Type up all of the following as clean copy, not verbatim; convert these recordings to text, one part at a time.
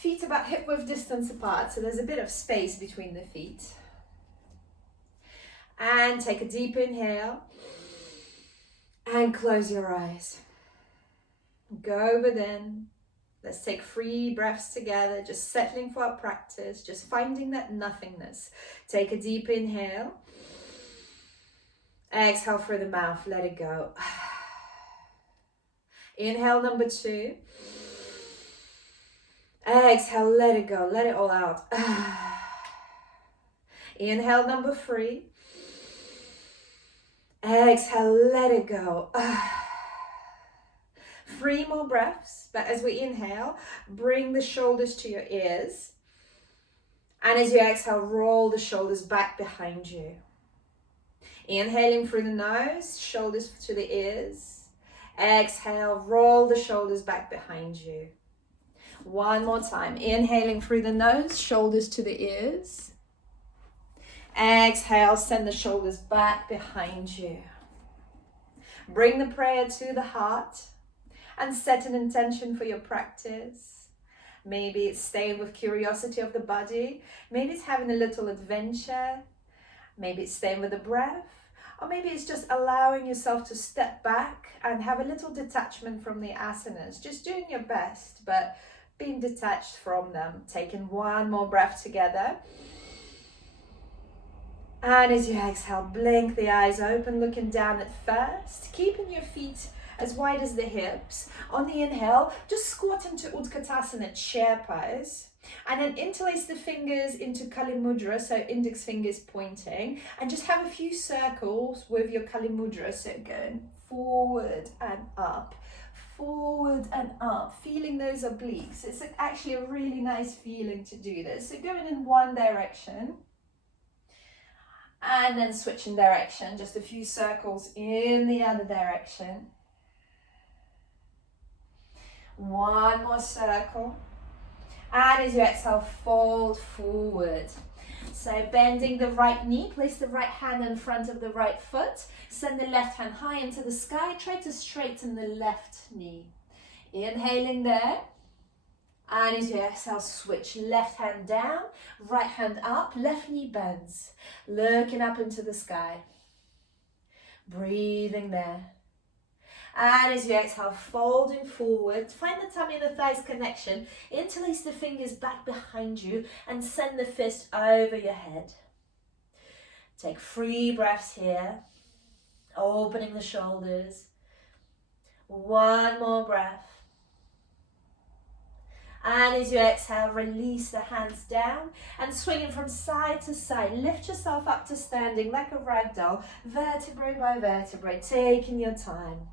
Feet about hip width distance apart, so there's a bit of space between the feet. And take a deep inhale. And close your eyes. Go within. Let's take 3 breaths together, just settling for our practice, just finding that nothingness. Take a deep inhale. Exhale through the mouth, let it go. Inhale number 2. Exhale, let it go, let it all out. Inhale number 3. Exhale, let it go. 3 more breaths, but as we inhale, bring the shoulders to your ears. And as you exhale, roll the shoulders back behind you. Inhaling through the nose, shoulders to the ears. Exhale, roll the shoulders back behind you. One more time. Inhaling through the nose, shoulders to the ears. Exhale, send the shoulders back behind you. Bring the prayer to the heart and set an intention for your practice. Maybe it's staying with curiosity of the body. Maybe it's having a little adventure. Maybe it's staying with the breath. Or maybe it's just allowing yourself to step back and have a little detachment from the asanas. Just doing your best, but being detached from them. Taking 1 more breath together. And as you exhale, blink the eyes open, looking down at first. Keeping your feet as wide as the hips. On the inhale, just squat into Utkatasana, chair pose. And then interlace the fingers into Kali Mudra, so index fingers pointing. And just have a few circles with your Kali Mudra, so going forward and up. Forward and up, feeling those obliques. It's actually a really nice feeling to do this. So going in one direction. And then switching direction, just a few circles in the other direction. 1 more circle. And as you exhale, fold forward. So bending the right knee, place the right hand in front of the right foot. Send the left hand high into the sky. Try to straighten the left knee. Inhaling there. And as you exhale, switch left hand down, right hand up, left knee bends. Looking up into the sky. Breathing there. And as you exhale, folding forward, find the tummy and the thighs connection. Interlace the fingers back behind you and send the fist over your head. Take 3 breaths here, opening the shoulders. 1 more breath. And as you exhale, release the hands down and swinging from side to side. Lift yourself up to standing like a rag doll, vertebrae by vertebrae, taking your time.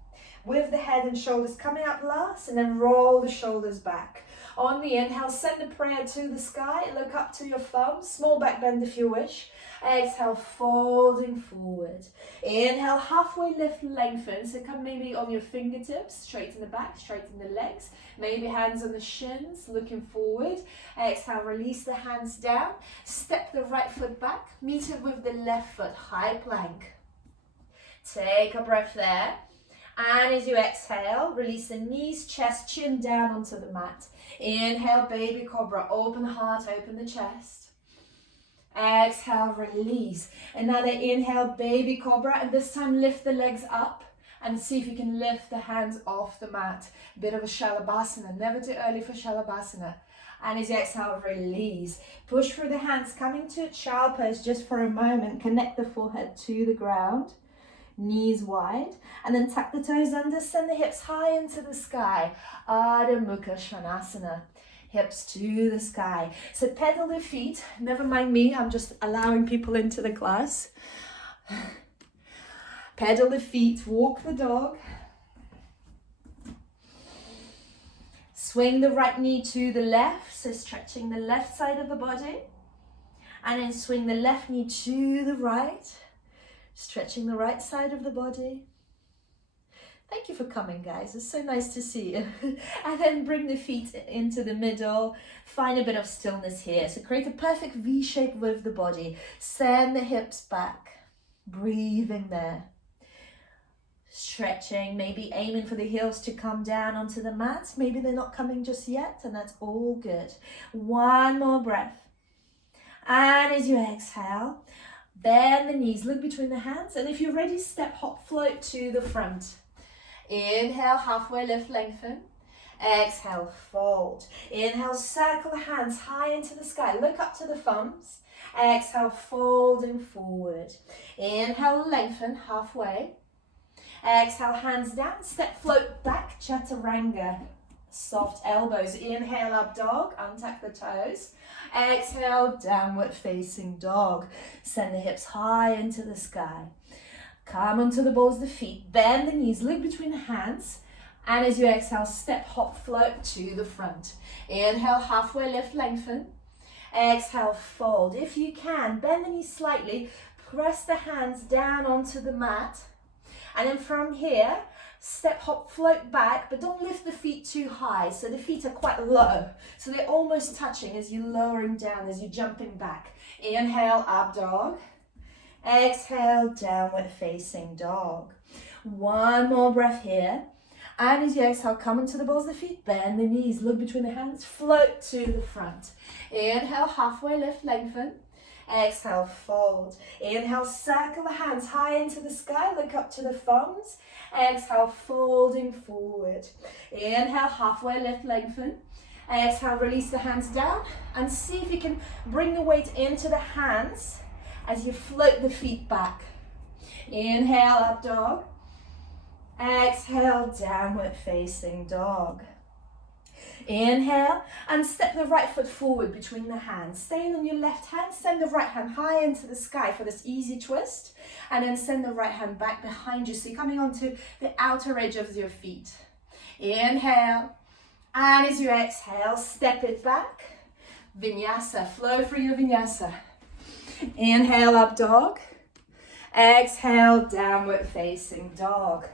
With the head and shoulders coming up last, and then roll the shoulders back. On the inhale, send the prayer to the sky. Look up to your thumbs, small back bend if you wish. Exhale, folding forward. Inhale, halfway lift, lengthen. So come maybe on your fingertips, straighten the back, straighten the legs. Maybe hands on the shins, looking forward. Exhale, release the hands down. Step the right foot back, meet it with the left foot, high plank. Take a breath there. And as you exhale, release the knees, chest, chin down onto the mat. Inhale, baby cobra, open heart, open the chest. Exhale, release. Another inhale, baby cobra, and this time lift the legs up and see if you can lift the hands off the mat. A bit of a Shalabhasana, never too early for Shalabhasana. And as you exhale, release. Push through the hands, coming to Child Pose just for a moment. Connect the forehead to the ground. Knees wide, and then tuck the toes under, send the hips high into the sky. Ardha Mukha Svanasana, hips to the sky. So pedal the feet, never mind me, I'm just allowing people into the class. Pedal the feet, walk the dog. Swing the right knee to the left, so stretching the left side of the body. And then swing the left knee to the right. Stretching the right side of the body. Thank you for coming, guys. It's so nice to see you. And then bring the feet into the middle. Find a bit of stillness here. So create a perfect V shape with the body. Send the hips back. Breathing there. Stretching, maybe aiming for the heels to come down onto the mat. Maybe they're not coming just yet, and that's all good. One more breath. And as you exhale, bend the knees, look between the hands, and if you're ready, step, hop, float to the front. Inhale, halfway lift, lengthen. Exhale, fold. Inhale, circle the hands high into the sky, look up to the thumbs. Exhale, folding forward. Inhale, lengthen, halfway. Exhale, hands down, step, float back, chaturanga. Soft elbows. Inhale, up dog, untuck the toes. Exhale, downward facing dog. Send the hips high into the sky. Come onto the balls of the feet, bend the knees, look between the hands. And as you exhale, step, hop, float to the front. Inhale, halfway lift, lengthen. Exhale, fold. If you can, bend the knees slightly, press the hands down onto the mat. And then from here, step, hop, float back, but don't lift the feet too high. So the feet are quite low. So they're almost touching as you're lowering down, as you're jumping back. Inhale, up dog. Exhale, downward facing dog. One more breath here. And as you exhale, come into the balls of the feet, bend the knees, look between the hands, float to the front. Inhale, halfway lift, lengthen. Exhale, fold. Inhale, circle the hands high into the sky, look up to the thumbs. Exhale, folding forward. Inhale, halfway lift, lengthen. Exhale, release the hands down and see if you can bring the weight into the hands as you float the feet back. Inhale, up dog. Exhale, downward facing dog. Inhale and step the right foot forward between the hands. Staying on your left hand, send the right hand high into the sky for this easy twist. And then send the right hand back behind you. So you're coming onto the outer edge of your feet. Inhale. And as you exhale, step it back. Vinyasa, flow through your vinyasa. Inhale, up dog. Exhale, downward facing dog.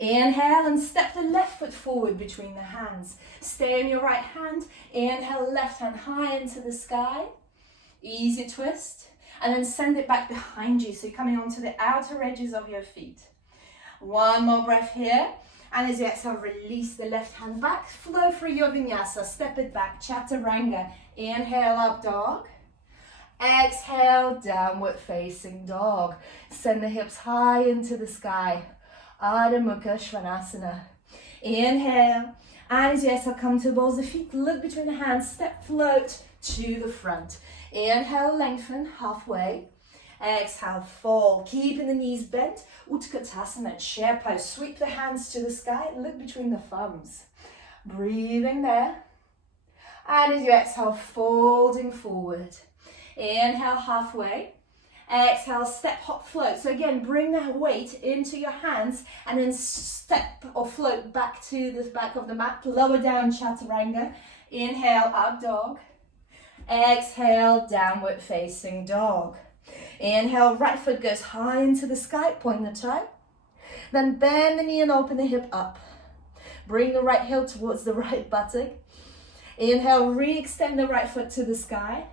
Inhale and step the left foot forward between the hands. Stay on your right hand. Inhale, left hand high into the sky. Easy twist. And then send it back behind you. So you're coming onto the outer edges of your feet. One more breath here. And as you exhale, release the left hand back. Flow through your vinyasa. Step it back. Chaturanga. Inhale, up dog. Exhale, downward facing dog. Send the hips high into the sky. Adho Mukha Svanasana. Inhale. And as you exhale, come to the balls of the feet. Look between the hands. Step, float to the front. Inhale, lengthen halfway. Exhale, fold. Keeping the knees bent. Utkatasana, chair pose. Sweep the hands to the sky. Look between the thumbs. Breathing there. And as you exhale, folding forward. Inhale, halfway. Exhale, step, hop, float. So again, bring that weight into your hands and then step or float back to the back of the mat. Lower down, chaturanga. Inhale, up dog. Exhale, downward facing dog. Inhale, right foot goes high into the sky, point the toe. Then bend the knee and open the hip up. Bring the right heel towards the right buttock. Inhale, re-extend the right foot to the sky.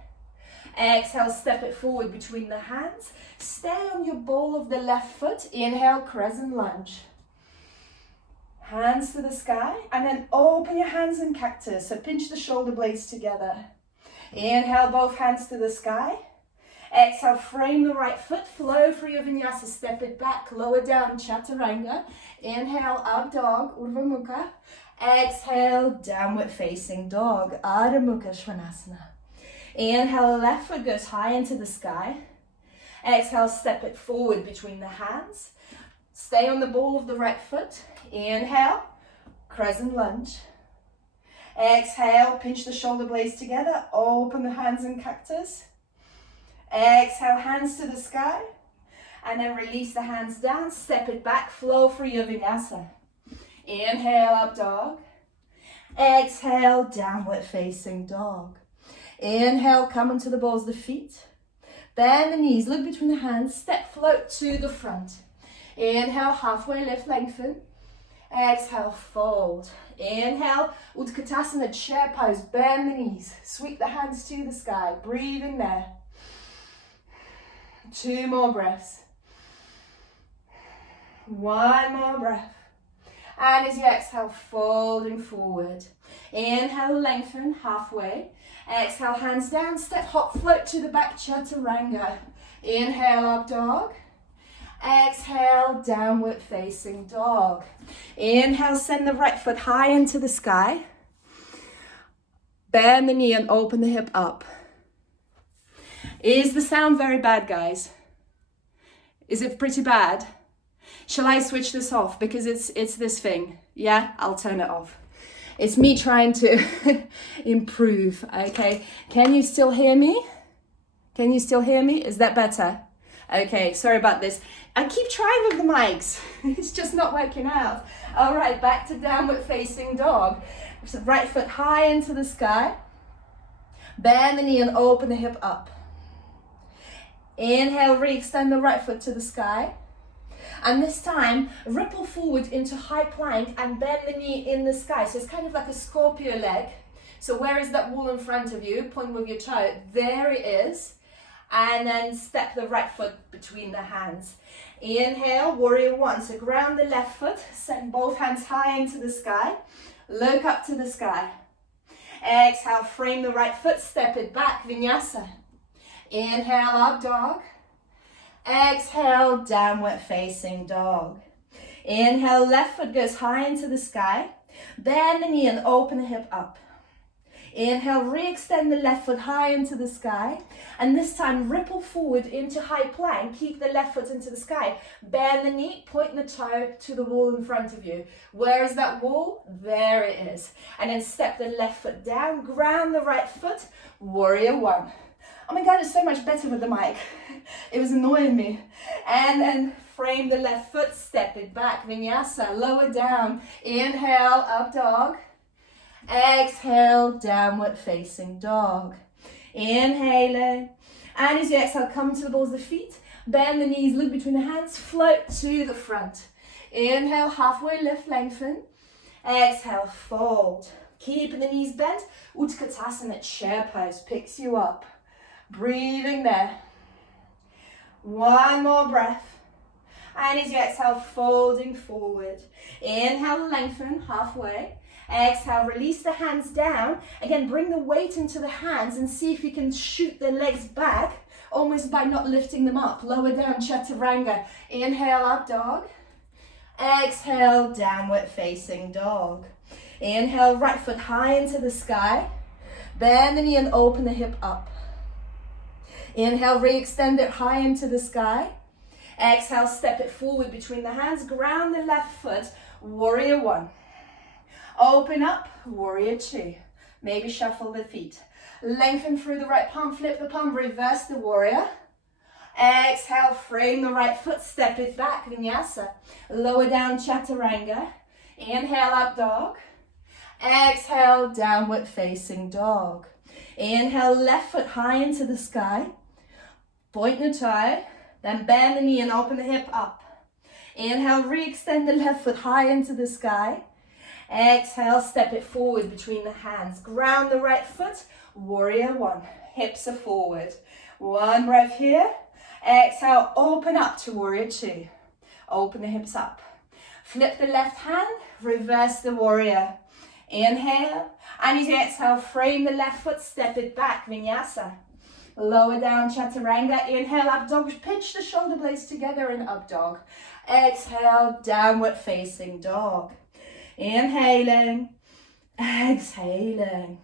Exhale, step it forward between the hands. Stay on your ball of the left foot. Inhale, crescent lunge. Hands to the sky. And then open your hands in cactus. So pinch the shoulder blades together. Inhale, both hands to the sky. Exhale, frame the right foot. Flow through your vinyasa. Step it back. Lower down, chaturanga. Inhale, up dog, Urdhva Mukha. Exhale, downward facing dog, Adho Mukha Svanasana. Inhale, left foot goes high into the sky. Exhale, step it forward between the hands. Stay on the ball of the right foot. Inhale, crescent lunge. Exhale, pinch the shoulder blades together. Open the hands in cactus. Exhale, hands to the sky. And then release the hands down. Step it back. Flow through your vinyasa. Inhale, up dog. Exhale, downward facing dog. Inhale, come into the balls of the feet. Bend the knees, look between the hands, step, float to the front. Inhale, halfway lift, lengthen. Exhale, fold. Inhale, Utkatasana, chair pose, bend the knees. Sweep the hands to the sky, breathing there. 2 more breaths. One more breath. And as you exhale, folding forward. Inhale, lengthen halfway. Exhale, hands down, step, hop, float to the back, chaturanga. Inhale, up dog. Exhale, downward facing dog. Inhale, send the right foot high into the sky. Bend the knee and open the hip up. Is the sound very bad, guys? Is it pretty bad? Shall I switch this off? Because it's this thing. Yeah, I'll turn it off. It's me trying to improve, okay? Can you still hear me? Can you still hear me? Is that better? Okay, sorry about this. I keep trying with the mics. It's just not working out. All right, back to downward facing dog. So right foot high into the sky. Bend the knee and open the hip up. Inhale, re-extend the right foot to the sky. And this time, ripple forward into high plank and bend the knee in the sky. So it's kind of like a scorpio leg. So where is that wall in front of you? Point with your toe. There it is. And then step the right foot between the hands. Inhale, warrior one. So ground the left foot, send both hands high into the sky. Look up to the sky. Exhale, frame the right foot, step it back, vinyasa. Inhale, up dog. Exhale, downward facing dog. Inhale, left foot goes high into the sky. Bend the knee and open the hip up. Inhale, re-extend the left foot high into the sky. And this time, ripple forward into high plank. Keep the left foot into the sky. Bend the knee, point the toe to the wall in front of you. Where is that wall? There it is. And then step the left foot down, ground the right foot, warrior one. Oh my God, it's so much better with the mic. It was annoying me. And then frame the left foot, step it back, vinyasa, lower down. Inhale, up dog. Exhale, downward facing dog. Inhaling. And as you exhale, come to the balls of the feet. Bend the knees, look between the hands, float to the front. Inhale, halfway lift, lengthen. Exhale, fold. Keeping the knees bent. Utkatasana, chair pose, picks you up. Breathing there. One more breath. And as you exhale, folding forward. Inhale, lengthen halfway. Exhale, release the hands down. Again, bring the weight into the hands and see if you can shoot the legs back, almost by not lifting them up. Lower down, chaturanga. Inhale, up dog. Exhale, downward facing dog. Inhale, right foot high into the sky. Bend the knee and open the hip up. Inhale, re-extend it high into the sky. Exhale, step it forward between the hands. Ground the left foot, warrior one. Open up, warrior two. Maybe shuffle the feet. Lengthen through the right palm, flip the palm, reverse the warrior. Exhale, frame the right foot, step it back, vinyasa. Lower down, chaturanga. Inhale, up dog. Exhale, downward facing dog. Inhale, left foot high into the sky. Point the toe, then bend the knee and open the hip up. Inhale, re-extend the left foot high into the sky. Exhale, step it forward between the hands. Ground the right foot, warrior one. Hips are forward. One breath here. Exhale, open up to warrior two. Open the hips up. Flip the left hand, reverse the warrior. Inhale, and as you exhale, frame the left foot, step it back, vinyasa. Lower down, chaturanga. Inhale, up dog, pinch the shoulder blades together in up dog. Exhale, downward facing dog. Inhaling, exhaling.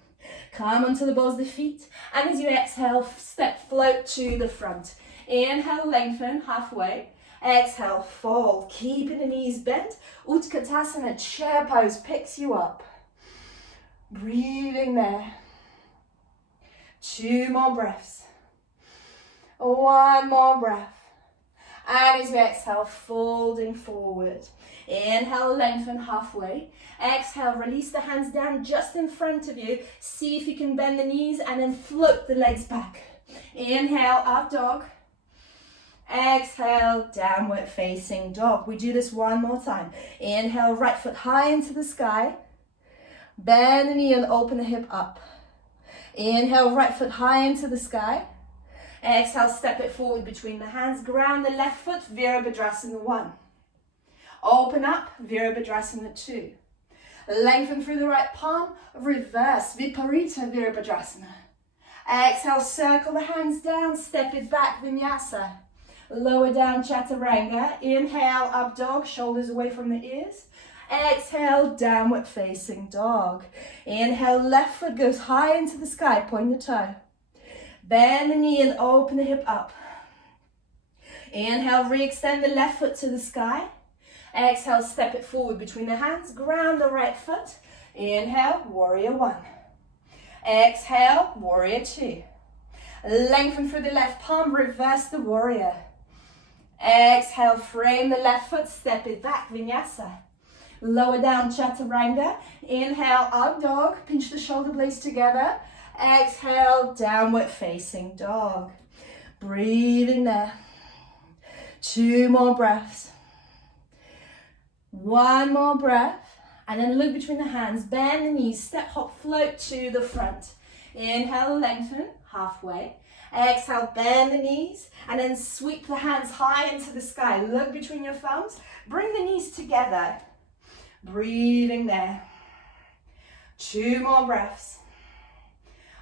Come onto the balls of the feet, and as you exhale, step float to the front. Inhale, lengthen halfway. Exhale, fold, keeping the knees bent. Utkatasana, chair pose, picks you up. Breathing there. Two more breaths. One more breath. And as you exhale, folding forward. Inhale, lengthen halfway. Exhale, release the hands down just in front of you. See if you can bend the knees and then float the legs back. Inhale, up dog. Exhale, downward facing dog. We do this one more time. Inhale, right foot high into the sky. Bend the knee and open the hip up. Inhale, right foot high into the sky. Exhale, step it forward between the hands. Ground the left foot, Virabhadrasana one. Open up, Virabhadrasana 2. Lengthen through the right palm, reverse, Viparita Virabhadrasana. Exhale, circle the hands down, step it back, Vinyasa. Lower down, Chaturanga. Inhale, up dog, shoulders away from the ears. Exhale, downward facing dog. Inhale, left foot goes high into the sky, point the toe. Bend the knee and open the hip up. Inhale, re-extend the left foot to the sky. Exhale, step it forward between the hands, ground the right foot. Inhale, warrior 1. Exhale, warrior 2. Lengthen through the left palm, reverse the warrior. Exhale, frame the left foot, step it back, Vinyasa. Lower down, Chaturanga. Inhale, up dog, pinch the shoulder blades together. Exhale, downward facing dog. Breathe in there. 2 more breaths. 1 more breath. And then look between the hands, bend the knees, step, hop, float to the front. Inhale, lengthen, halfway. Exhale, bend the knees, and then sweep the hands high into the sky. Look between your thumbs, bring the knees together. Breathing there. 2 more breaths.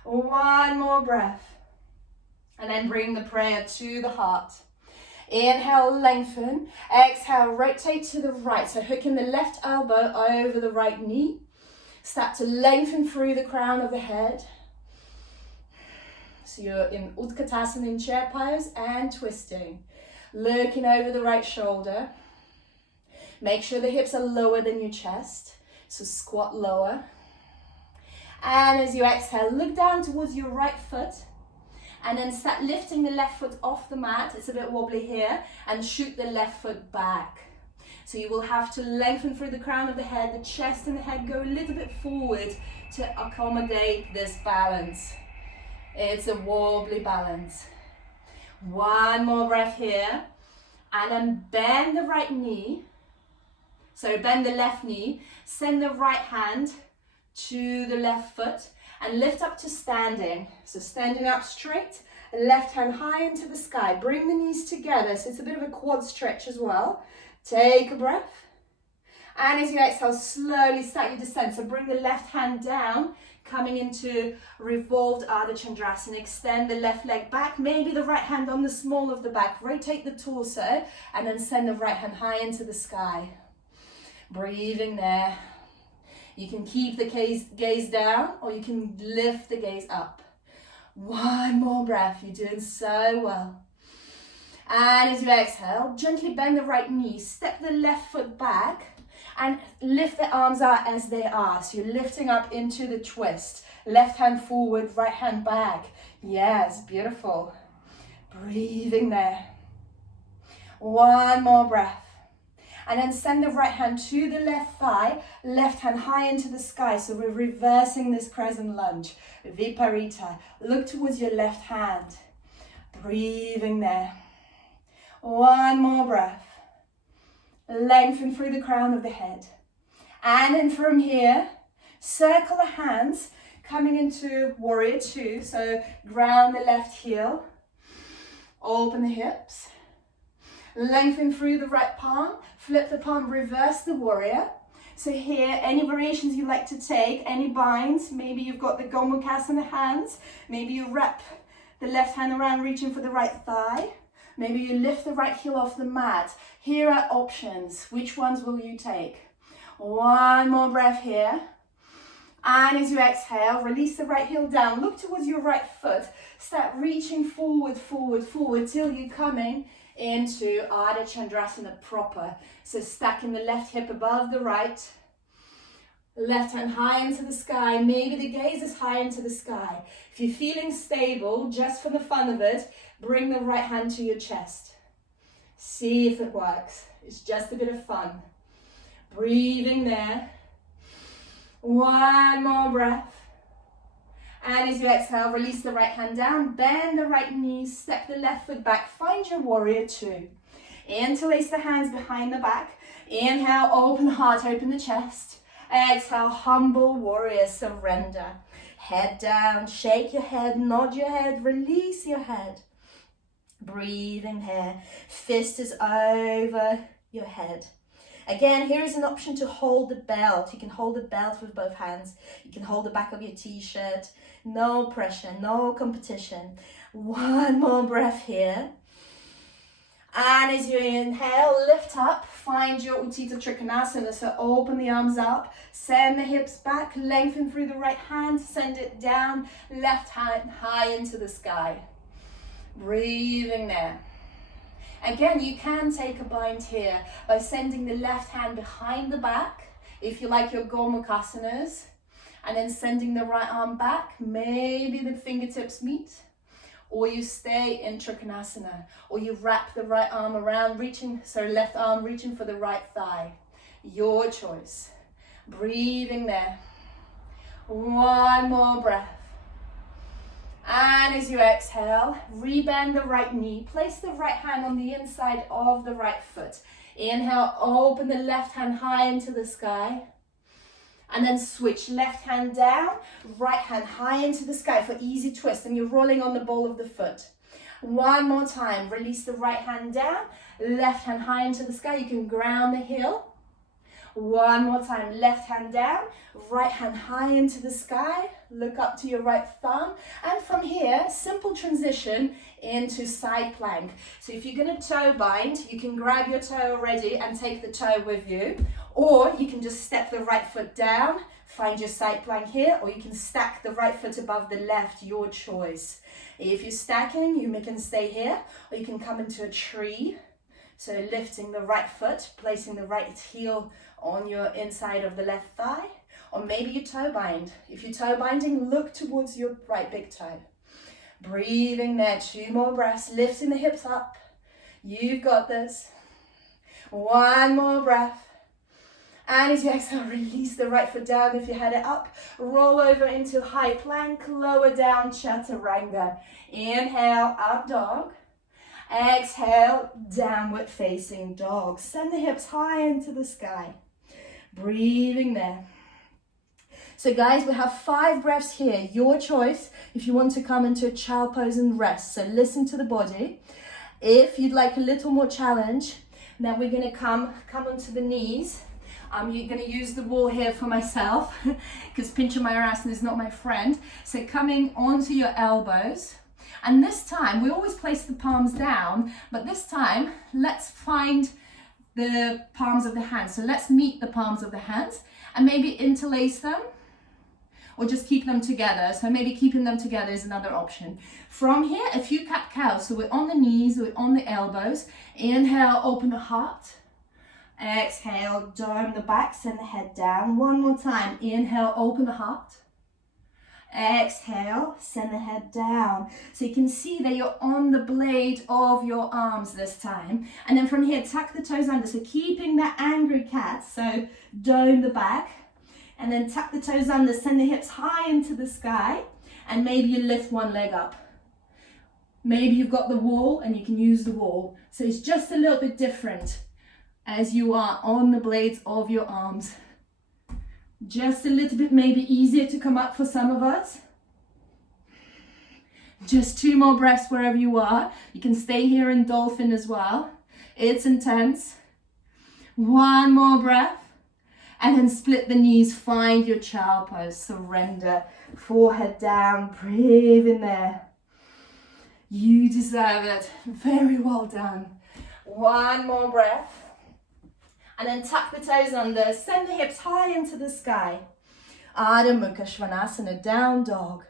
1 more breath. And then bring the prayer to the heart. Inhale, lengthen. Exhale, rotate to the right. So hooking the left elbow over the right knee. Start to lengthen through the crown of the head. So you're in Utkatasana in chair pose and twisting. Looking over the right shoulder. Make sure the hips are lower than your chest. So squat lower. And as you exhale, look down towards your right foot. And then start lifting the left foot off the mat. It's a bit wobbly here. And shoot the left foot back. So you will have to lengthen through the crown of the head. The chest and the head go a little bit forward to accommodate this balance. It's a wobbly balance. 1 more breath here. And then bend the right knee. So bend the left knee. Send the right hand to the left foot. And lift up to standing. So standing up straight, left hand high into the sky. Bring the knees together, so it's a bit of a quad stretch as well. Take a breath. And as you exhale, slowly start your descent. So bring the left hand down, coming into revolved Ardha Chandrasana. Extend the left leg back, maybe the right hand on the small of the back. Rotate the torso, and then send the right hand high into the sky. Breathing there. You can keep the gaze down, or you can lift the gaze up. 1 more breath. You're doing so well. And as you exhale, gently bend the right knee. Step the left foot back and lift the arms out as they are. So you're lifting up into the twist. Left hand forward, right hand back. Yes, beautiful. Breathing there. 1 more breath. And then send the right hand to the left thigh, left hand high into the sky. So we're reversing this crescent lunge. Viparita. Look towards your left hand. Breathing there. 1 more breath. Lengthen through the crown of the head. And then from here, circle the hands, coming into warrior 2. So ground the left heel. Open the hips. Lengthen through the right palm, flip the palm, reverse the warrior. So here, any variations you like to take, any binds, maybe you've got the Gomukhasana hands, maybe you wrap the left hand around reaching for the right thigh, maybe you lift the right heel off the mat. Here are options. Which ones will you take? 1 more breath here. And as you exhale, release the right heel down, look towards your right foot, start reaching forward, forward, forward till you're coming into Ardha Chandrasana proper. So stacking the left hip above the right, left hand high into the sky. Maybe the gaze is high into the sky. If you're feeling stable, just for the fun of it, bring the right hand to your chest. See if it works. It's just a bit of fun. Breathing there. 1 more breath. And as you exhale, release the right hand down, bend the right knee, step the left foot back, find your warrior 2. Interlace the hands behind the back. Inhale, open heart, open the chest. Exhale, humble warrior, surrender. Head down, shake your head, nod your head, release your head. Breathing here, fist is over your head. Again, here is an option to hold the belt. You can hold the belt with both hands. You can hold the back of your t-shirt. No pressure, no competition. One more breath here. And as you inhale, lift up, find your Utthita Trikonasana. So open the arms up, send the hips back, lengthen through the right hand, send it down, left hand high into the sky. Breathing there. Again, you can take a bind here by sending the left hand behind the back, if you like your Gomukasanas, and then sending the right arm back. Maybe the fingertips meet. Or you stay in Trikonasana, or you wrap the right arm around, left arm reaching for the right thigh. Your choice. Breathing there. One more breath. And as you exhale, rebend the right knee. Place the right hand on the inside of the right foot. Inhale, open the left hand high into the sky. And then switch, left hand down, right hand high into the sky for easy twist. And you're rolling on the ball of the foot. One more time, release the right hand down, left hand high into the sky. You can ground the heel. One more time, left hand down, right hand high into the sky. Look up to your right thumb. And from here, simple transition into side plank. So if you're going to toe bind, you can grab your toe already and take the toe with you. Or you can just step the right foot down, find your side plank here, or you can stack the right foot above the left, your choice. If you're stacking, you can stay here, or you can come into a tree. So lifting the right foot, placing the right heel on your inside of the left thigh, or maybe you toe bind. If you're toe binding, look towards your right big toe. Breathing there, 2 more breaths, lifting the hips up. You've got this. One more breath. And as you exhale, release the right foot down if you had it up. Roll over into high plank, lower down, chaturanga. Inhale, up dog. Exhale, downward facing dog. Send the hips high into the sky. Breathing there. So guys, we have 5 breaths here. Your choice if you want to come into a child pose and rest. So listen to the body. If you'd like a little more challenge, then we're going to come onto the knees. You're going to use the wall here for myself because Pincha Mayurasana is not my friend. So coming onto your elbows. And this time, we always place the palms down, but this time, let's find the palms of the hands. So let's meet the palms of the hands and maybe interlace them or just keep them together. So maybe keeping them together is another option. From here, a few cat-cows. So we're on the knees, we're on the elbows. Inhale, open the heart. Exhale, dome the back, send the head down. One more time. Inhale, open the heart. Exhale, send the head down. So you can see that you're on the blade of your arms this time. And then from here, tuck the toes under. So keeping that angry cat. So dome the back. And then tuck the toes under, send the hips high into the sky. And maybe you lift one leg up. Maybe you've got the wall and you can use the wall. So it's just a little bit different as you are on the blades of your arms. Just a little bit maybe easier to come up for some of us. Just 2 more breaths wherever you are. You can stay here in dolphin as well. It's intense. 1 more breath. And then split the knees, find your child pose, surrender. Forehead down, breathe in there. You deserve it. Very well done. 1 more breath. And then tuck the toes under, send the hips high into the sky. Adho Mukha Svanasana, down dog.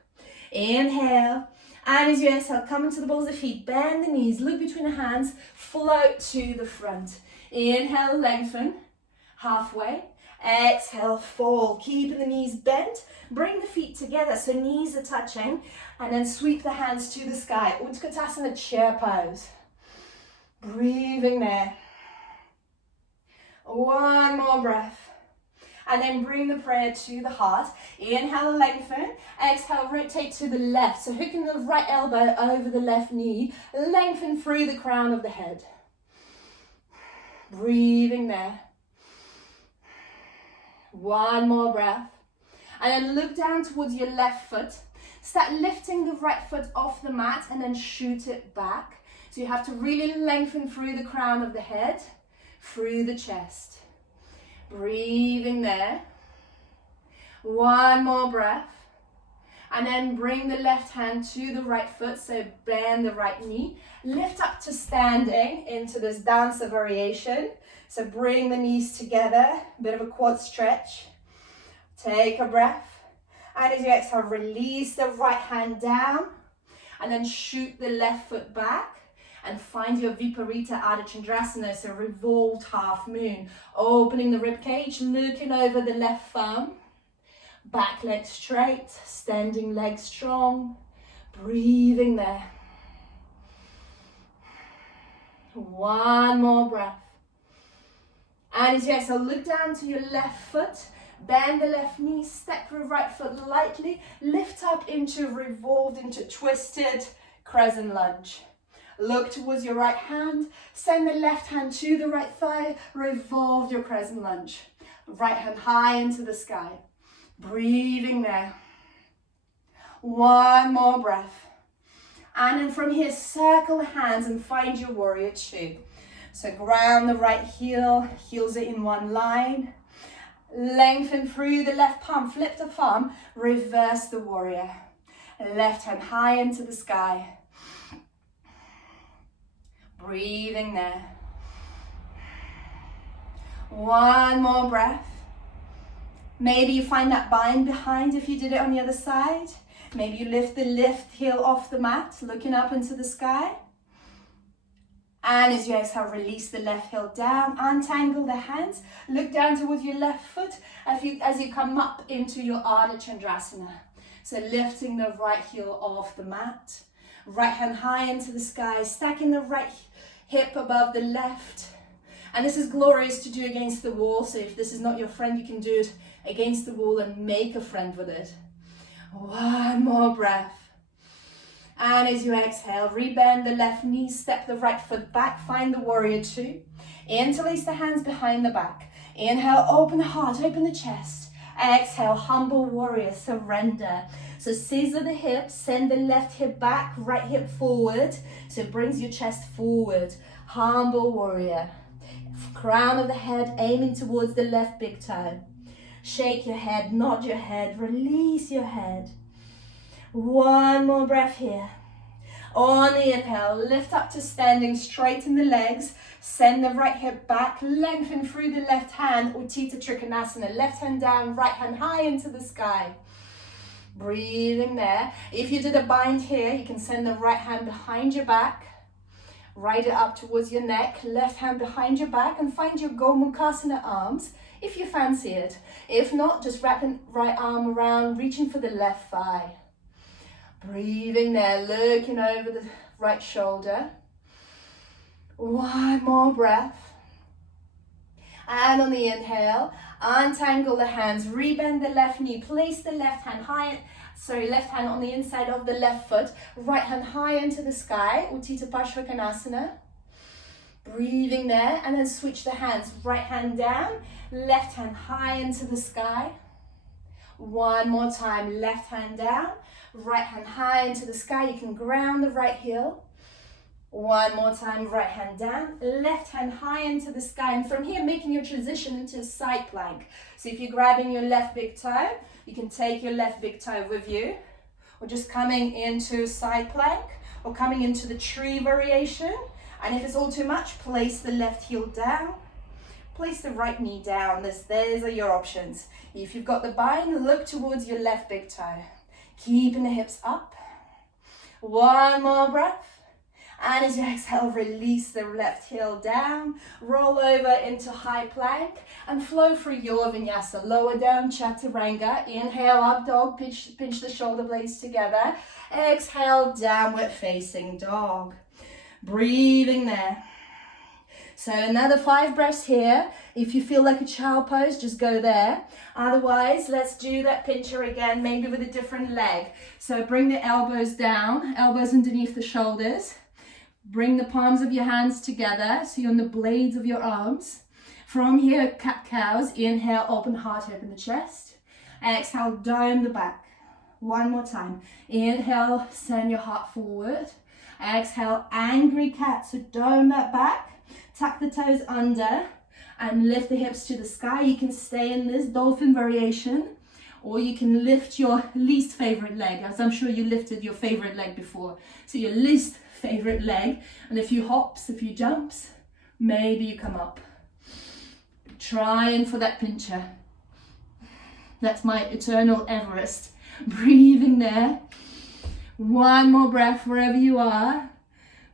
Inhale. And as you exhale, come into the balls of feet, bend the knees, look between the hands, float to the front. Inhale, lengthen, halfway. Exhale, fall, keeping the knees bent. Bring the feet together so knees are touching. And then sweep the hands to the sky. Utkatasana, chair pose. Breathing there. 1 more breath. And then bring the prayer to the heart. Inhale, lengthen. Exhale, rotate to the left. So hooking the right elbow over the left knee. Lengthen through the crown of the head. Breathing there. 1 more breath. And then look down towards your left foot. Start lifting the right foot off the mat and then shoot it back. So you have to really lengthen through the crown of the head, through the chest. Breathing there. One more breath. And then bring the left hand to the right foot, so bend the right knee. Lift up to standing into this dancer variation. So bring the knees together, a bit of a quad stretch. Take a breath. And as you exhale, release the right hand down. And then shoot the left foot back. And find your Viparita Ardha Chandrasana, so revolved half moon. Opening the rib cage, looking over the left thumb. Back leg straight, standing leg strong, breathing there. One more breath. And as you exhale, look down to your left foot, bend the left knee, step the right foot lightly, lift up into revolved, into twisted crescent lunge. Look towards your right hand, send the left hand to the right thigh, revolve your crescent lunge. Right hand high into the sky. Breathing there. One more breath. And then from here, circle the hands and find your warrior two. So ground the right heel, heels are in one line. Lengthen through the left palm, flip the palm, reverse the warrior. Left hand high into the sky. Breathing there. One more breath. Maybe you find that bind behind if you did it on the other side. Maybe you lift the left heel off the mat, looking up into the sky. And as you exhale, release the left heel down, untangle the hands, look down towards your left foot as you come up into your Ardha Chandrasana. So lifting the right heel off the mat, right hand high into the sky, stacking the right hip above the left. And this is glorious to do against the wall, so if this is not your friend, you can do it against the wall and make a friend with it. One more breath. And as you exhale, rebend the left knee, step the right foot back, find the warrior two. Interlace the hands behind the back. Inhale, open the heart, open the chest. Exhale, humble warrior, surrender. So scissor the hips, send the left hip back, right hip forward. So it brings your chest forward. Humble warrior. Crown of the head aiming towards the left big toe. Shake your head, nod your head, release your head. One more breath here. On the inhale, lift up to standing, straighten the legs, send the right hip back, lengthen through the left hand, Utthita Trikonasana. Left hand down, right hand high into the sky. Breathing there. If you did a bind here, you can send the right hand behind your back. Right it up towards your neck, left hand behind your back, and find your Gomukhasana arms if you fancy it. If not, just wrap the right arm around, reaching for the left thigh. Breathing there, looking over the right shoulder. One more breath. And on the inhale, untangle the hands, rebend the left knee, place the left hand on the inside of the left foot, right hand high into the sky, Utthita Parshvakonasana. Breathing there, and then switch the hands, right hand down, left hand high into the sky. One more time, left hand down, right hand high into the sky. You can ground the right heel. One more time, right hand down, left hand high into the sky. And from here, making your transition into a side plank. So if you're grabbing your left big toe, you can take your left big toe with you, or just coming into side plank, or coming into the tree variation. And if it's all too much, place the left heel down, place the right knee down. Those are your options. If you've got the bind, look towards your left big toe. Keeping the hips up. One more breath. And as you exhale, release the left heel down, roll over into high plank, and flow through your vinyasa. Lower down, chaturanga. Inhale, up dog, pinch the shoulder blades together. Exhale, downward facing dog. Breathing there. So another 5 breaths here. If you feel like a child pose, just go there. Otherwise, let's do that pincher again, maybe with a different leg. So bring the elbows down, elbows underneath the shoulders. Bring the palms of your hands together, so you're on the blades of your arms. From here, cat-cows. Inhale, open heart, open the chest. Exhale, dome the back. One more time. Inhale, send your heart forward. Exhale, angry cat, so dome that back. Tuck the toes under. and lift the hips to the sky. You can stay in this dolphin variation, or you can lift your least favorite leg, as I'm sure you lifted your favorite leg before. So your least favorite leg, and a few hops, a few jumps, maybe you come up. Trying for that pincher. That's my eternal Everest. Breathing there. One more breath wherever you are.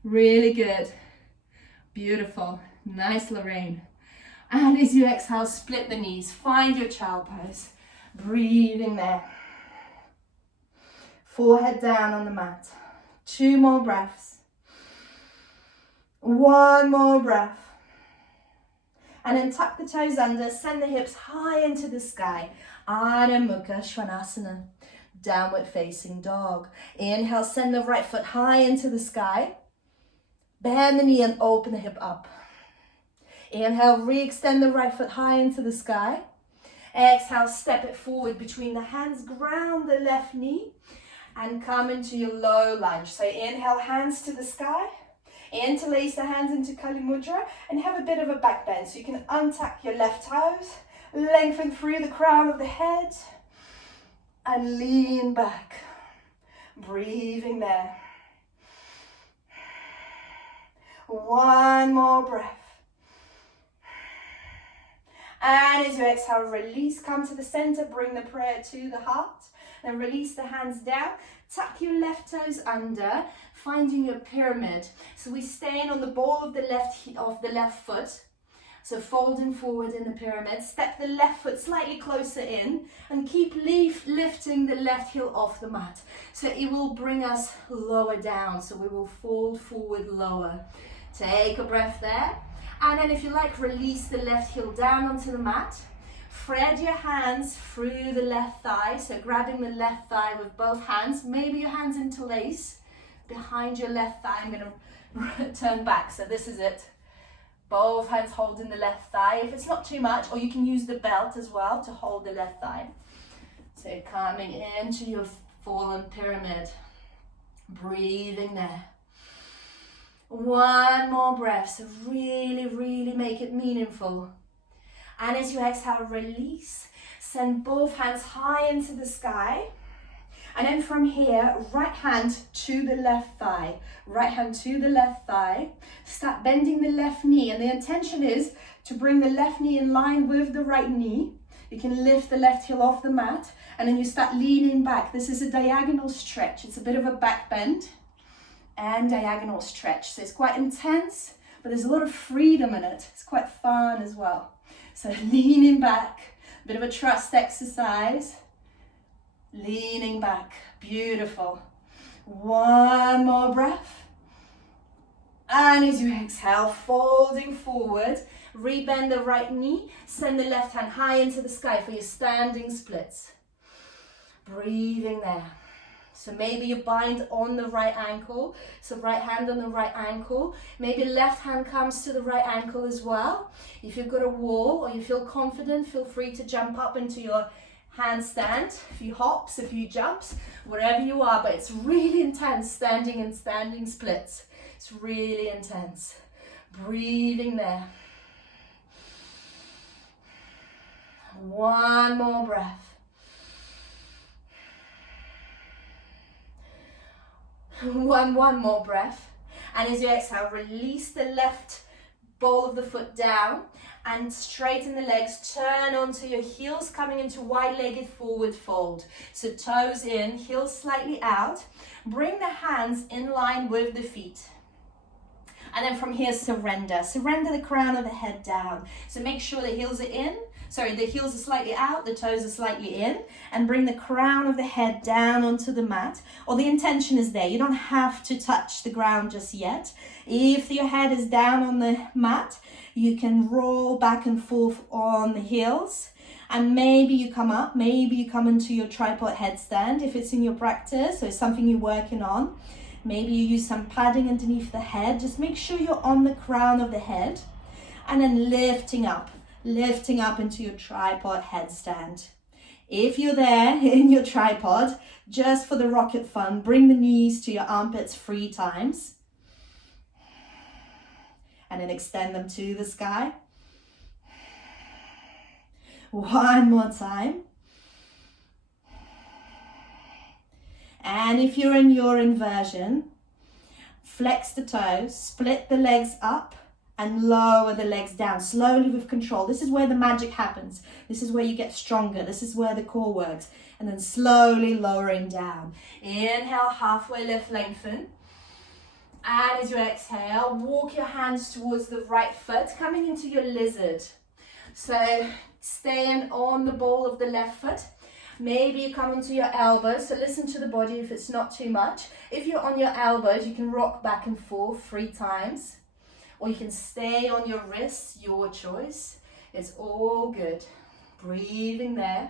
Really good. Beautiful. Nice, Lorraine. And as you exhale, split the knees. Find your child pose. Breathing there. Forehead down on the mat. 2 more breaths. 1 more breath. And then tuck the toes under, send the hips high into the sky. Adho Mukha Svanasana, downward facing dog. Inhale, send the right foot high into the sky. Bend the knee and open the hip up. Inhale, re-extend the right foot high into the sky. Exhale, step it forward between the hands, ground the left knee, and come into your low lunge. So inhale, hands to the sky. Interlace the hands into Kali Mudra and have a bit of a back bend. So you can untuck your left toes, lengthen through the crown of the head, and lean back. Breathing there. 1 more breath. And as you exhale, release, come to the center, bring the prayer to the heart. Then release the hands down, tuck your left toes under, finding your pyramid. So we're staying on the ball of the left foot. So folding forward in the pyramid, step the left foot slightly closer in and keep lifting the left heel off the mat. So it will bring us lower down. So we will fold forward lower. Take a breath there. And then if you like, release the left heel down onto the mat. Thread your hands through the left thigh. So grabbing the left thigh with both hands. Maybe your hands interlace behind your left thigh. I'm going to turn back. So this is it. Both hands holding the left thigh. If it's not too much, or you can use the belt as well to hold the left thigh. So coming into your fallen pyramid. Breathing there. 1 more breath. So really, really make it meaningful. And as you exhale, release. Send both hands high into the sky. And then from here, right hand to the left thigh. Right hand to the left thigh. Start bending the left knee. And the intention is to bring the left knee in line with the right knee. You can lift the left heel off the mat. And then you start leaning back. This is a diagonal stretch. It's a bit of a back bend and diagonal stretch. So it's quite intense, but there's a lot of freedom in it. It's quite fun as well. So leaning back, a bit of a trust exercise. Leaning back, beautiful. 1 more breath. And as you exhale, folding forward, rebend the right knee, send the left hand high into the sky for your standing splits. Breathing there. So maybe you bind on the right ankle, so right hand on the right ankle. Maybe left hand comes to the right ankle as well. If you've got a wall or you feel confident, feel free to jump up into your handstand, a few hops, a few jumps, wherever you are, but it's really intense, standing and standing splits. It's really intense. Breathing there. 1 more breath. One more breath. And as you exhale, release the left ball of the foot down and straighten the legs. Turn onto your heels, coming into wide-legged forward fold. So toes in, heels slightly out. Bring the hands in line with the feet. And then from here, surrender. Surrender the crown of the head down. So make sure the heels are in. The heels are slightly out, the toes are slightly in, and bring the crown of the head down onto the mat. Or the intention is there. You don't have to touch the ground just yet. If your head is down on the mat, you can roll back and forth on the heels. And maybe you come up, maybe you come into your tripod headstand if it's in your practice, or it's something you're working on. Maybe you use some padding underneath the head. Just make sure you're on the crown of the head. And then lifting up into your tripod headstand. If you're there in your tripod, just for the rocket fun, bring the knees to your armpits 3 times. And then extend them to the sky. One more time. And if you're in your inversion, flex the toes, split the legs up and lower the legs down slowly with control. This is where the magic happens. This is where you get stronger. This is where the core works. And then slowly lowering down. Inhale, halfway lift, lengthen. And as you exhale, walk your hands towards the right foot, coming into your lizard. So staying on the ball of the left foot. Maybe you come onto your elbows, so listen to the body if it's not too much. If you're on your elbows, you can rock back and forth 3 times. Or you can stay on your wrists, your choice. It's all good. Breathing there.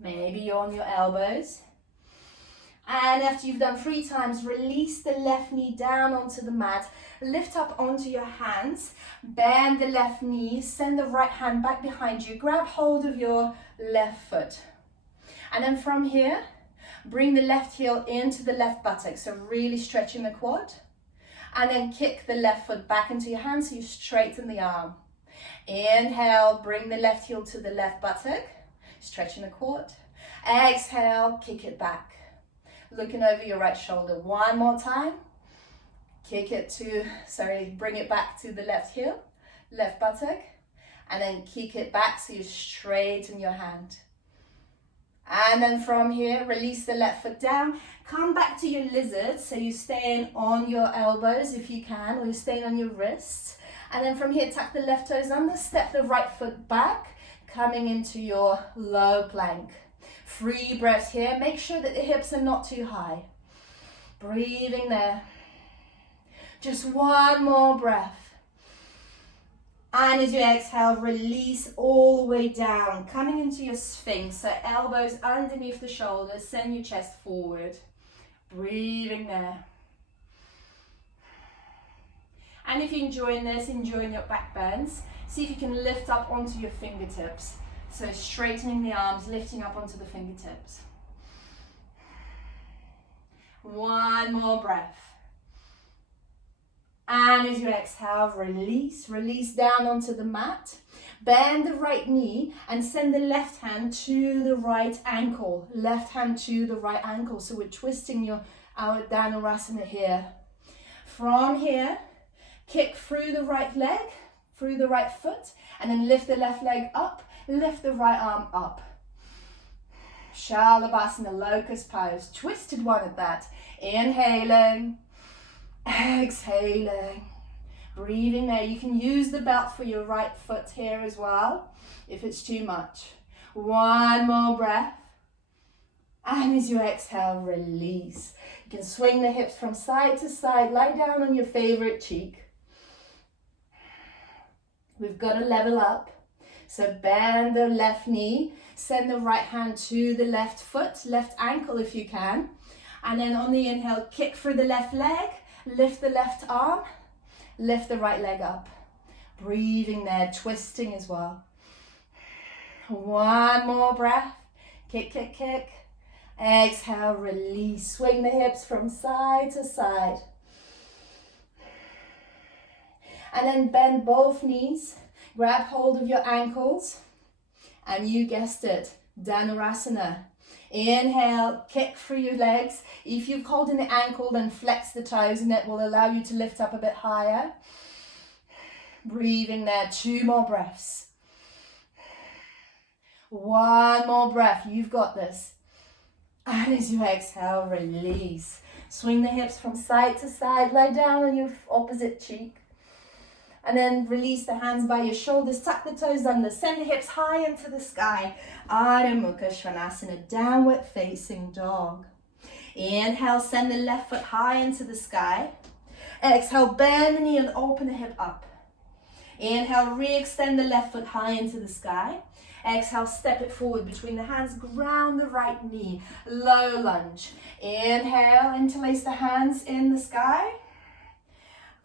Maybe you're on your elbows. And after you've done 3 times, release the left knee down onto the mat. Lift up onto your hands. Bend the left knee. Send the right hand back behind you. Grab hold of your left foot. And then from here, bring the left heel into the left buttock. So really stretching the quad. And then kick the left foot back into your hand so you straighten the arm. Inhale, bring the left heel to the left buttock. Stretching the quad. Exhale, kick it back. Looking over your right shoulder. One more time. Bring it back to the left heel, left buttock. And then kick it back so you straighten your hand. And then from here, release the left foot down. Come back to your lizard. So you're staying on your elbows if you can, or you're staying on your wrists. And then from here, tuck the left toes under, step the right foot back, coming into your low plank. 3 breaths here. Make sure that the hips are not too high. Breathing there. Just 1 more breath. And as you exhale, release all the way down, coming into your Sphinx. So elbows underneath the shoulders, send your chest forward. Breathing there. And if you're enjoying this, enjoying your back bends, see if you can lift up onto your fingertips. So straightening the arms, lifting up onto the fingertips. 1 more breath. And as you exhale, release down onto the mat. Bend the right knee and send the left hand to the right ankle. Left hand to the right ankle. So we're twisting our Dhanurasana here. From here, kick through the right leg, through the right foot, and then lift the left leg up, lift the right arm up. Shalabhasana, locust pose, twisted one at that. Inhaling. Exhaling, breathing there. You can use the belt for your right foot here as well if it's too much. 1 more breath. And as you exhale, release. You can swing the hips from side to side. Lie down on your favorite cheek. We've got to level up. So bend the left knee. Send the right hand to the left foot, left ankle if you can. And then on the inhale, kick through the left leg. Lift the left arm, lift the right leg up. Breathing there, twisting as well. 1 more breath. Kick, kick, kick. Exhale, release. Swing the hips from side to side. And then bend both knees. Grab hold of your ankles. And you guessed it, Dhanurasana. Inhale, kick through your legs. If you've caught in the ankle, then flex the toes and it will allow you to lift up a bit higher. Breathing there, 2 more breaths. 1 more breath, you've got this. And as you exhale, release. Swing the hips from side to side, lie down on your opposite cheek. And then release the hands by your shoulders, tuck the toes under, send the hips high into the sky. Adho Mukha Svanasana, downward facing dog. Inhale, send the left foot high into the sky. Exhale, bend the knee and open the hip up. Inhale, re-extend the left foot high into the sky. Exhale, step it forward between the hands, ground the right knee, low lunge. Inhale, interlace the hands in the sky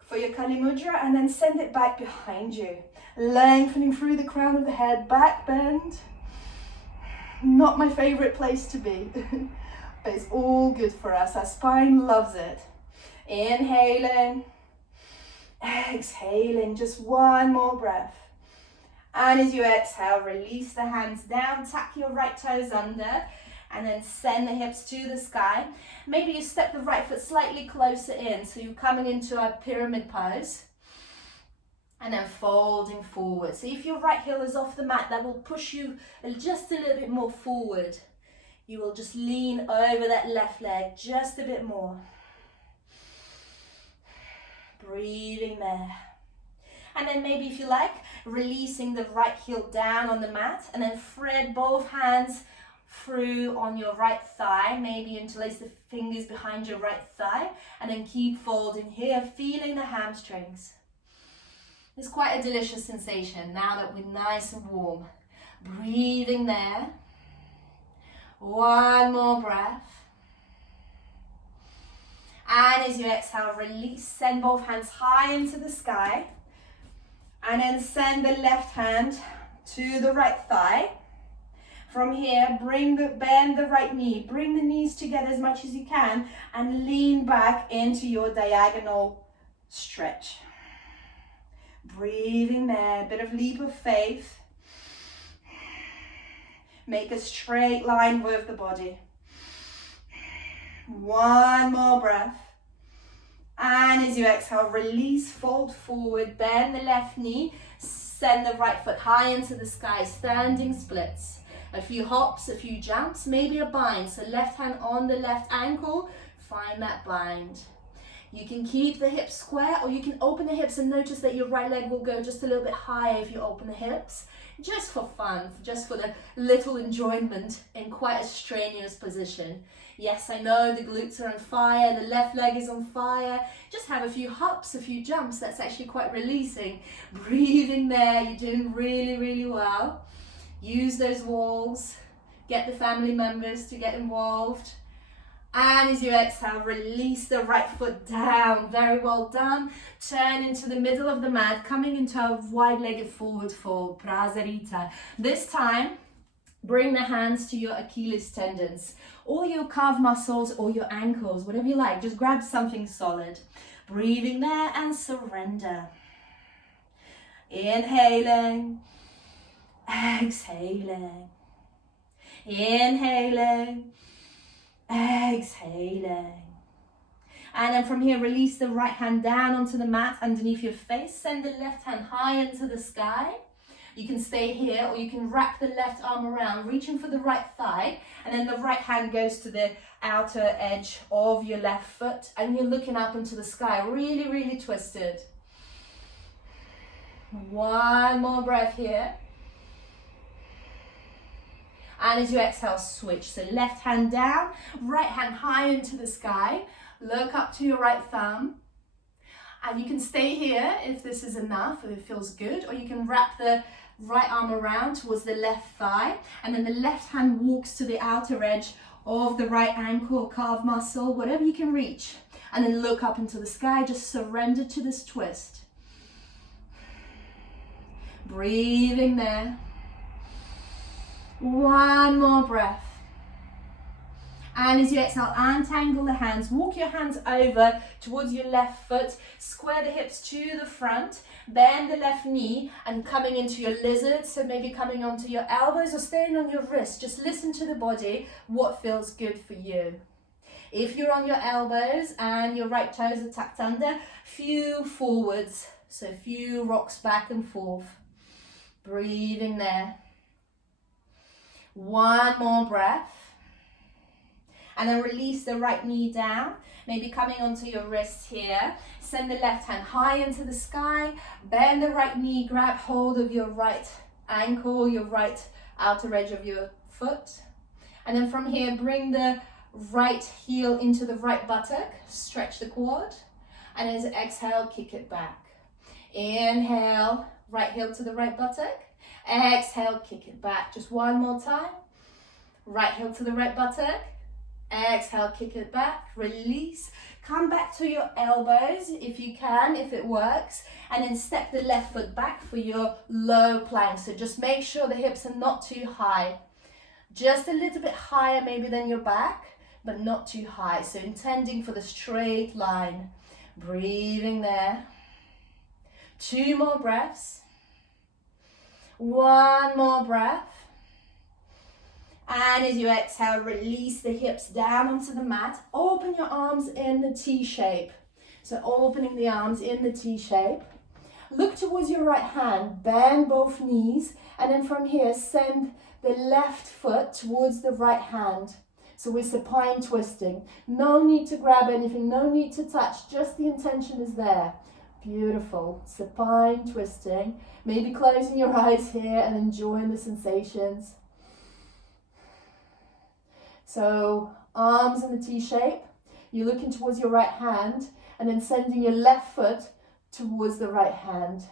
for your Kali Mudra, and then send it back behind you. Lengthening through the crown of the head, back bend. Not my favorite place to be, but it's all good for us. Our spine loves it. Inhaling, exhaling, just 1 more breath. And as you exhale, release the hands down, tuck your right toes under, and then send the hips to the sky. Maybe you step the right foot slightly closer in, so you're coming into a pyramid pose. And then folding forward. So if your right heel is off the mat, that will push you just a little bit more forward. You will just lean over that left leg just a bit more. Breathing there. And then maybe if you like, releasing the right heel down on the mat and then thread both hands through on your right thigh. Maybe interlace the fingers behind your right thigh and then keep folding here, feeling the hamstrings. It's quite a delicious sensation now that we're nice and warm. Breathing there. One more breath. And as you exhale, release, send both hands high into the sky. And then send the left hand to the right thigh. From here, bend the right knee. Bring the knees together as much as you can and lean back into your diagonal stretch. Breathing there, a bit of leap of faith. Make a straight line with the body. One more breath. And as you exhale, release, fold forward, bend the left knee, send the right foot high into the sky, standing splits. A few hops, a few jumps, maybe a bind. So left hand on the left ankle, find that bind. You can keep the hips square or you can open the hips and notice that your right leg will go just a little bit higher if you open the hips. Just for fun, just for the little enjoyment in quite a strenuous position. Yes, I know the glutes are on fire, the left leg is on fire. Just have a few hops, a few jumps. That's actually quite releasing. Breathing there, you're doing really, really well. Use those walls. Get the family members to get involved. And as you exhale, release the right foot down. Very well done. Turn into the middle of the mat, coming into a wide-legged forward fold, Prasarita. This time, bring the hands to your Achilles tendons, or your calf muscles, or your ankles, whatever you like. Just grab something solid. Breathing there and surrender. Inhaling. Exhaling. Inhaling. Exhaling. And then from here, release the right hand down onto the mat underneath your face. Send the left hand high into the sky. You can stay here or you can wrap the left arm around, reaching for the right thigh. And then the right hand goes to the outer edge of your left foot. And you're looking up into the sky, really, really twisted. One more breath here. And as you exhale, switch. So left hand down, right hand high into the sky. Look up to your right thumb. And you can stay here if this is enough, if it feels good. Or you can wrap the right arm around towards the left thigh. And then the left hand walks to the outer edge of the right ankle or calf muscle, whatever you can reach. And then look up into the sky. Just surrender to this twist. Breathing there. One more breath. And as you exhale, untangle the hands. Walk your hands over towards your left foot. Square the hips to the front. Bend the left knee and coming into your lizard. So maybe coming onto your elbows or staying on your wrist. Just listen to the body, what feels good for you. If you're on your elbows and your right toes are tucked under, few forwards. So few rocks back and forth. Breathing there. One more breath. And then release the right knee down, maybe coming onto your wrist here. Send the left hand high into the sky. Bend the right knee, grab hold of your right ankle, your right outer edge of your foot. And then from here, bring the right heel into the right buttock. Stretch the quad. And as you exhale, kick it back. Inhale, right heel to the right buttock. Exhale, kick it back. Just one more time. Right heel to the right buttock. Exhale, kick it back. Release. Come back to your elbows if you can, if it works. And then step the left foot back for your low plank. So just make sure the hips are not too high. Just a little bit higher maybe than your back, but not too high. So intending for the straight line. Breathing there. 2 more breaths. One more breath. And as you exhale, release the hips down onto the mat. Open your arms in the T shape. So opening the arms in the T shape. Look towards your right hand, bend both knees, and then from here, send the left foot towards the right hand. So we're supine twisting. No need to grab anything, no need to touch, just the intention is there. Beautiful. Supine twisting. Maybe closing your eyes here and enjoying the sensations. So arms in the T shape. You're looking towards your right hand and then sending your left foot towards the right hand.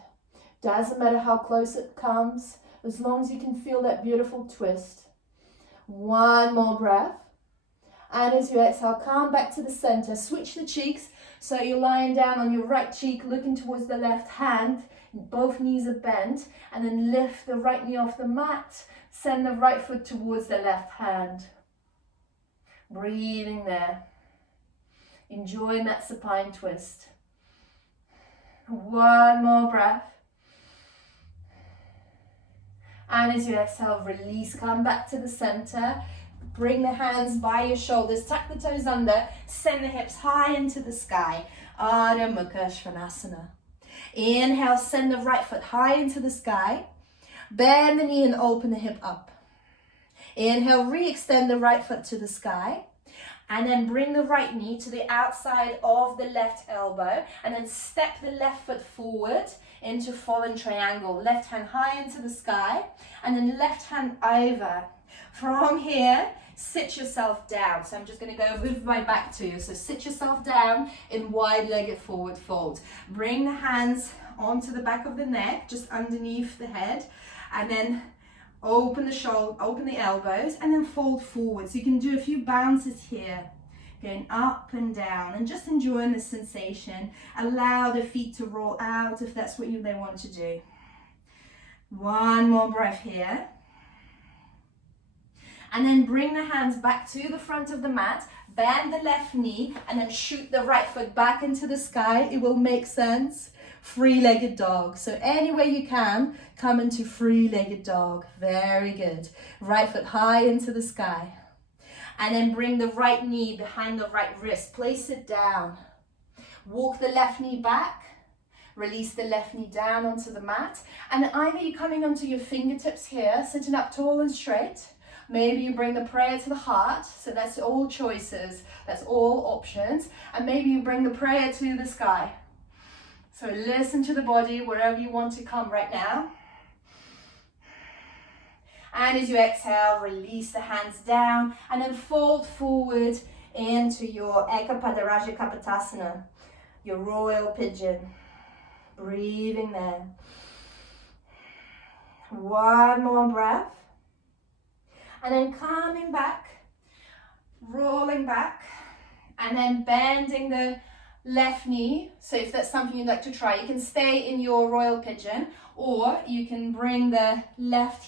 Doesn't matter how close it comes, as long as you can feel that beautiful twist. One more breath. And as you exhale, come back to the center. Switch the cheeks. So you're lying down on your right cheek, looking towards the left hand. Both knees are bent. And then lift the right knee off the mat. Send the right foot towards the left hand. Breathing there. Enjoying that supine twist. One more breath. And as you exhale, release. Come back to the center. Bring the hands by your shoulders. Tuck the toes under. Send the hips high into the sky. Ardha Mukha Svanasana. Inhale, send the right foot high into the sky. Bend the knee and open the hip up. Inhale, re-extend the right foot to the sky. And then bring the right knee to the outside of the left elbow. And then step the left foot forward into fallen triangle. Left hand high into the sky. And then left hand over. From here, sit yourself down. So I'm just going to go with my back to you. So sit yourself down in wide-legged forward fold. Bring the hands onto the back of the neck, just underneath the head. And then open the shoulder, open the elbows, and then fold forward. So you can do a few bounces here, going up and down, and just enjoying the sensation. Allow the feet to roll out if that's what they want to do. One more breath here. And then bring the hands back to the front of the mat, bend the left knee, and then shoot the right foot back into the sky. It will make sense. Three-legged dog. So any way you can, come into three-legged dog. Very good. Right foot high into the sky. And then bring the right knee behind the right wrist. Place it down. Walk the left knee back. Release the left knee down onto the mat. And either you're coming onto your fingertips here, sitting up tall and straight. Maybe you bring the prayer to the heart. So that's all choices. That's all options. And maybe you bring the prayer to the sky. So listen to the body wherever you want to come right now. And as you exhale, release the hands down and then fold forward into your Eka Padaraja Kapotasana, your royal pigeon. Breathing there. One more breath. And then coming back, rolling back, and then bending the left knee. So if that's something you'd like to try, you can stay in your royal pigeon, or you can bring the left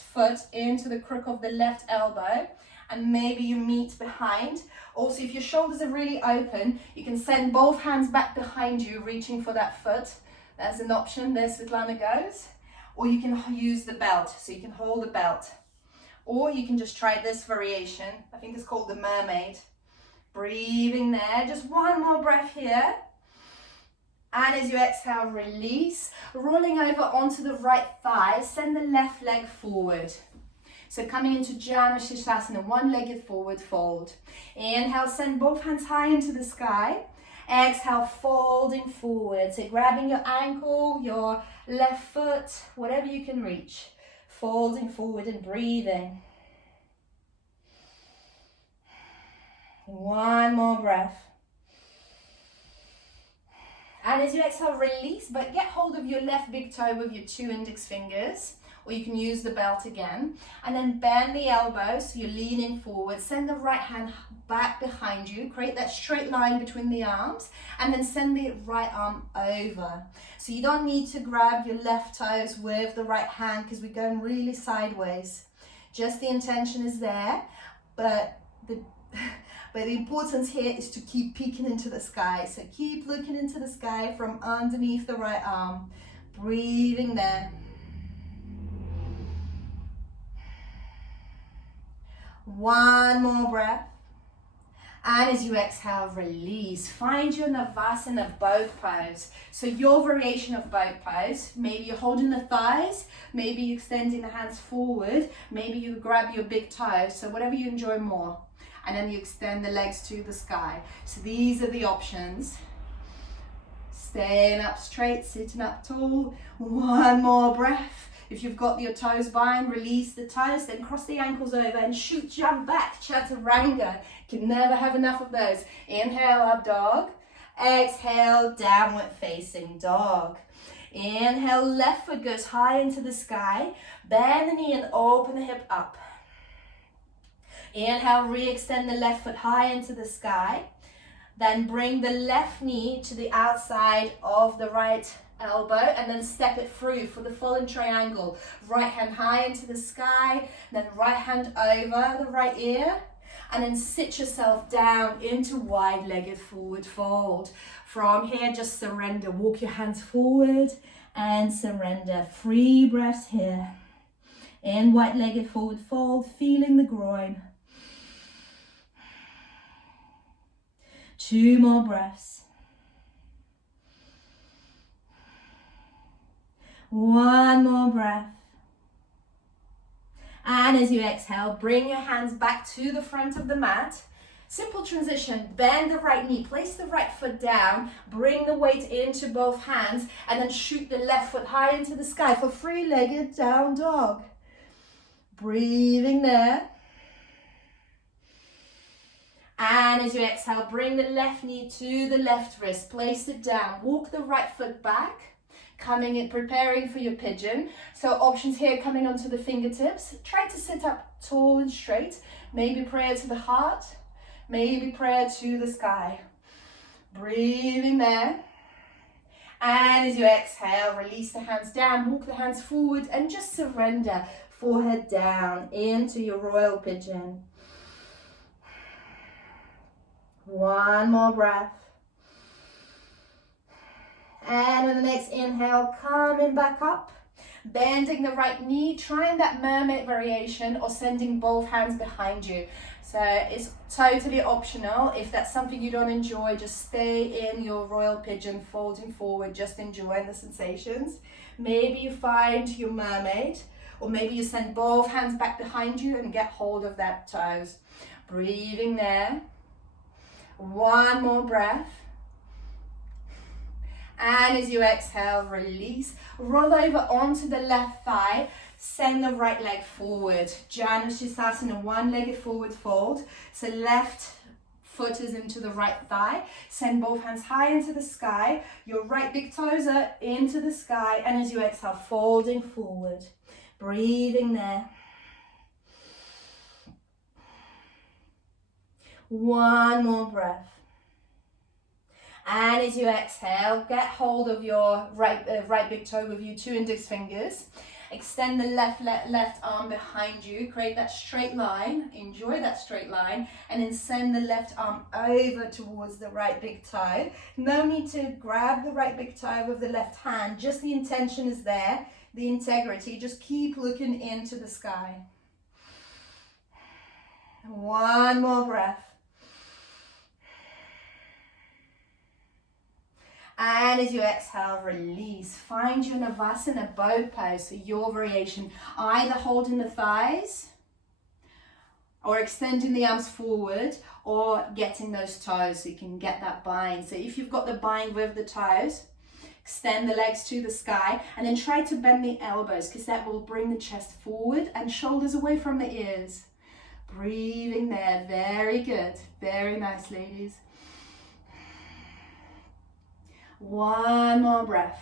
foot into the crook of the left elbow, and maybe you meet behind. Also, if your shoulders are really open, you can send both hands back behind you, reaching for that foot. That's an option. There Svetlana goes. Or you can use the belt, so you can hold the belt. Or you can just try this variation. I think it's called the mermaid. Breathing there, just one more breath here. And as you exhale, release, rolling over onto the right thigh, send the left leg forward. So coming into Janu Sirsasana, one-legged forward fold. Inhale, send both hands high into the sky. Exhale, folding forward. So grabbing your ankle, your left foot, whatever you can reach. Folding forward and breathing. One more breath. And as you exhale, release, but get hold of your left big toe with your 2 index fingers, or you can use the belt again. And then bend the elbows, so you're leaning forward. Send the right hand back behind you. Create that straight line between the arms, and then send the right arm over. So you don't need to grab your left toes with the right hand because we're going really sideways. Just the intention is there, but the importance here is to keep peeking into the sky. So keep looking into the sky from underneath the right arm. Breathing there. One more breath. And as you exhale, release. Find your Navasana boat pose. So your variation of boat pose, maybe you're holding the thighs, maybe you're extending the hands forward, maybe you grab your big toe, so whatever you enjoy more. And then you extend the legs to the sky. So these are the options. Staying up straight, sitting up tall. One more breath. If you've got your toes bind, release the toes, then cross the ankles over and shoot, jump back, chaturanga. Can never have enough of those. Inhale, up dog. Exhale, downward facing dog. Inhale, left foot goes high into the sky. Bend the knee and open the hip up. Inhale, re-extend the left foot high into the sky. Then bring the left knee to the outside of the right elbow and then step it through for the fallen triangle. Right hand high into the sky, then right hand over the right ear, and then sit yourself down into wide-legged forward fold. From here, just surrender. Walk your hands forward and surrender. 3 breaths here. In wide-legged forward fold, feeling the groin. 2 more breaths. 1 more breath. And as you exhale, bring your hands back to the front of the mat. Simple transition, bend the right knee, place the right foot down, bring the weight into both hands, and then shoot the left foot high into the sky for 3-legged down dog. Breathing there. And as you exhale, bring the left knee to the left wrist, place it down, walk the right foot back, coming in, preparing for your pigeon. So options here coming onto the fingertips. Try to sit up tall and straight. Maybe prayer to the heart, maybe prayer to the sky. Breathing there. And as you exhale, release the hands down, walk the hands forward and just surrender. Forehead down into your royal pigeon. 1 more breath. And with the next inhale, coming back up, bending the right knee, trying that mermaid variation or sending both hands behind you. So it's totally optional. If that's something you don't enjoy, just stay in your royal pigeon, folding forward, just enjoying the sensations. Maybe you find your mermaid, or maybe you send both hands back behind you and get hold of that toes. Breathing there. 1 more breath. And as you exhale, release. Roll over onto the left thigh. Send the right leg forward. Janushirsasana, 1-legged forward fold. So left foot is into the right thigh. Send both hands high into the sky. Your right big toes are into the sky. And as you exhale, folding forward. Breathing there. 1 more breath. And as you exhale, get hold of your right big toe with your 2 index fingers. Extend the left arm behind you. Create that straight line. Enjoy that straight line. And then send the left arm over towards the right big toe. No need to grab the right big toe with the left hand. Just the intention is there. The integrity. Just keep looking into the sky. 1 more breath. And as you exhale, release. Find your Navasana boat pose, so your variation. Either holding the thighs, or extending the arms forward, or getting those toes so you can get that bind. So if you've got the bind with the toes, extend the legs to the sky, and then try to bend the elbows, because that will bring the chest forward and shoulders away from the ears. Breathing there. Very good. Very nice, ladies. 1 more breath.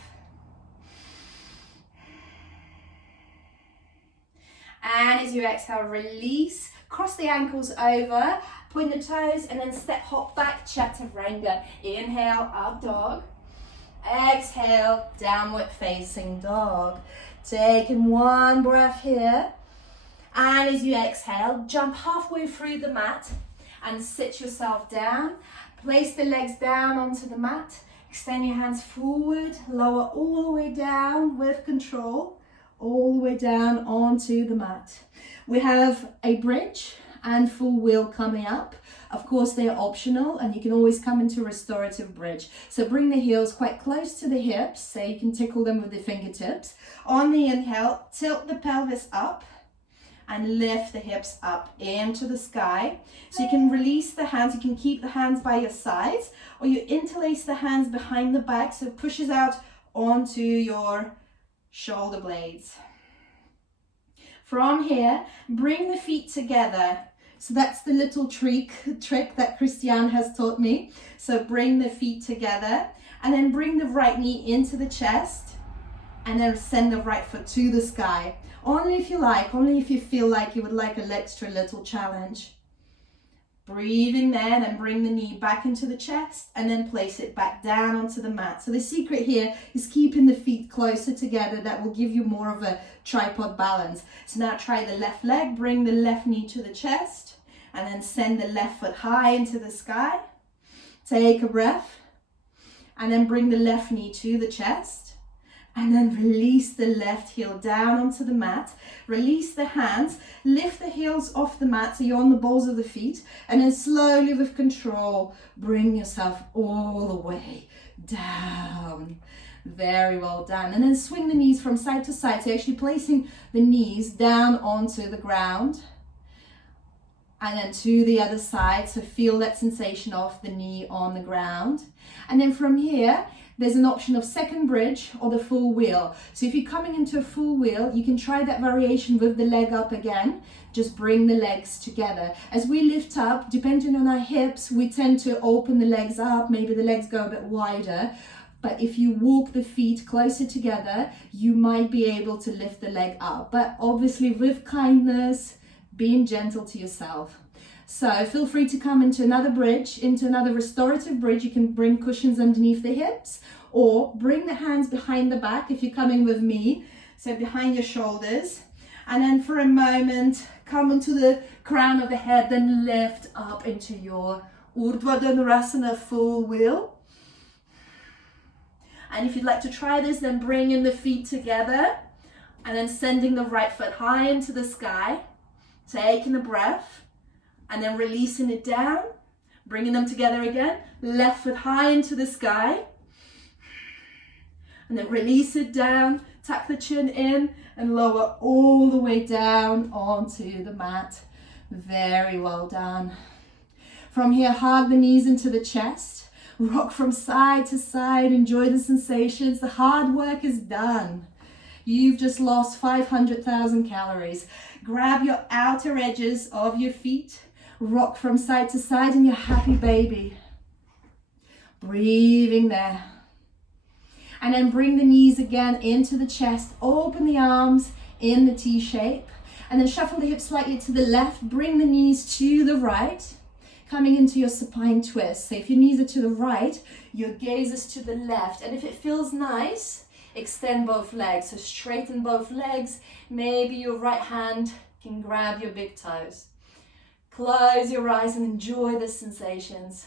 And as you exhale, release. Cross the ankles over, point the toes, and then step hop back, chaturanga. Inhale, up dog. Exhale, downward facing dog. Taking 1 breath here. And as you exhale, jump halfway through the mat and sit yourself down. Place the legs down onto the mat. Extend your hands forward, lower all the way down with control, all the way down onto the mat. We have a bridge and full wheel coming up. Of course, they're optional and you can always come into restorative bridge. So bring the heels quite close to the hips, so you can tickle them with the fingertips. On the inhale, tilt the pelvis up and lift the hips up into the sky. So you can release the hands, you can keep the hands by your sides, or you interlace the hands behind the back so it pushes out onto your shoulder blades. From here, bring the feet together. So that's the little trick that Christiane has taught me. So bring the feet together and then bring the right knee into the chest and then send the right foot to the sky. Only if you like, only if you feel like you would like an extra little challenge. Breathing there, then bring the knee back into the chest and then place it back down onto the mat. So the secret here is keeping the feet closer together. That will give you more of a tripod balance. So now try the left leg, bring the left knee to the chest and then send the left foot high into the sky. Take a breath and then bring the left knee to the chest. And then release the left heel down onto the mat. Release the hands, lift the heels off the mat so you're on the balls of the feet. And then slowly with control, bring yourself all the way down. Very well done. And then swing the knees from side to side. So actually placing the knees down onto the ground. And then to the other side. So feel that sensation of the knee on the ground. And then from here, there's an option of second bridge or the full wheel. So if you're coming into a full wheel, you can try that variation with the leg up again. Just bring the legs together. As we lift up, depending on our hips, we tend to open the legs up. Maybe the legs go a bit wider. But if you walk the feet closer together, you might be able to lift the leg up. But obviously with kindness, being gentle to yourself. So feel free to come into another bridge, into another restorative bridge. You can bring cushions underneath the hips or bring the hands behind the back if you're coming with me. So behind your shoulders. And then for a moment, come onto the crown of the head, then lift up into your Urdhva Dhanurasana full wheel. And if you'd like to try this, then bringing the feet together and then sending the right foot high into the sky. Taking a breath. And then releasing it down, bringing them together again, left foot high into the sky. And then release it down, tuck the chin in and lower all the way down onto the mat. Very well done. From here, hug the knees into the chest, rock from side to side, enjoy the sensations. The hard work is done. You've just lost 500,000 calories. Grab your outer edges of your feet. Rock from side to side and your happy baby. Breathing there. And then bring the knees again into the chest. Open the arms in the T shape. And then shuffle the hips slightly to the left. Bring the knees to the right. Coming into your supine twist. So if your knees are to the right, your gaze is to the left. And if it feels nice, extend both legs. So straighten both legs. Maybe your right hand can grab your big toes. Close your eyes and enjoy the sensations.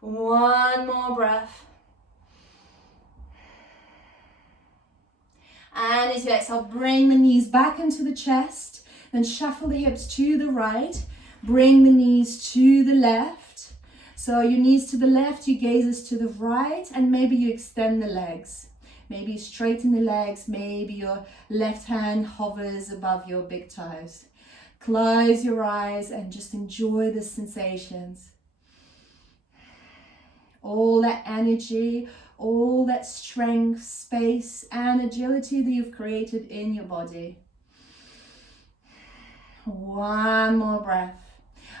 One more breath. And as you exhale, bring the knees back into the chest. Then shuffle the hips to the right. Bring the knees to the left. So your knees to the left, your gaze is to the right. And maybe you extend the legs. Maybe you straighten the legs. Maybe your left hand hovers above your big toes. Close your eyes and just enjoy the sensations. All that energy, all that strength, space, and agility that you've created in your body. One more breath.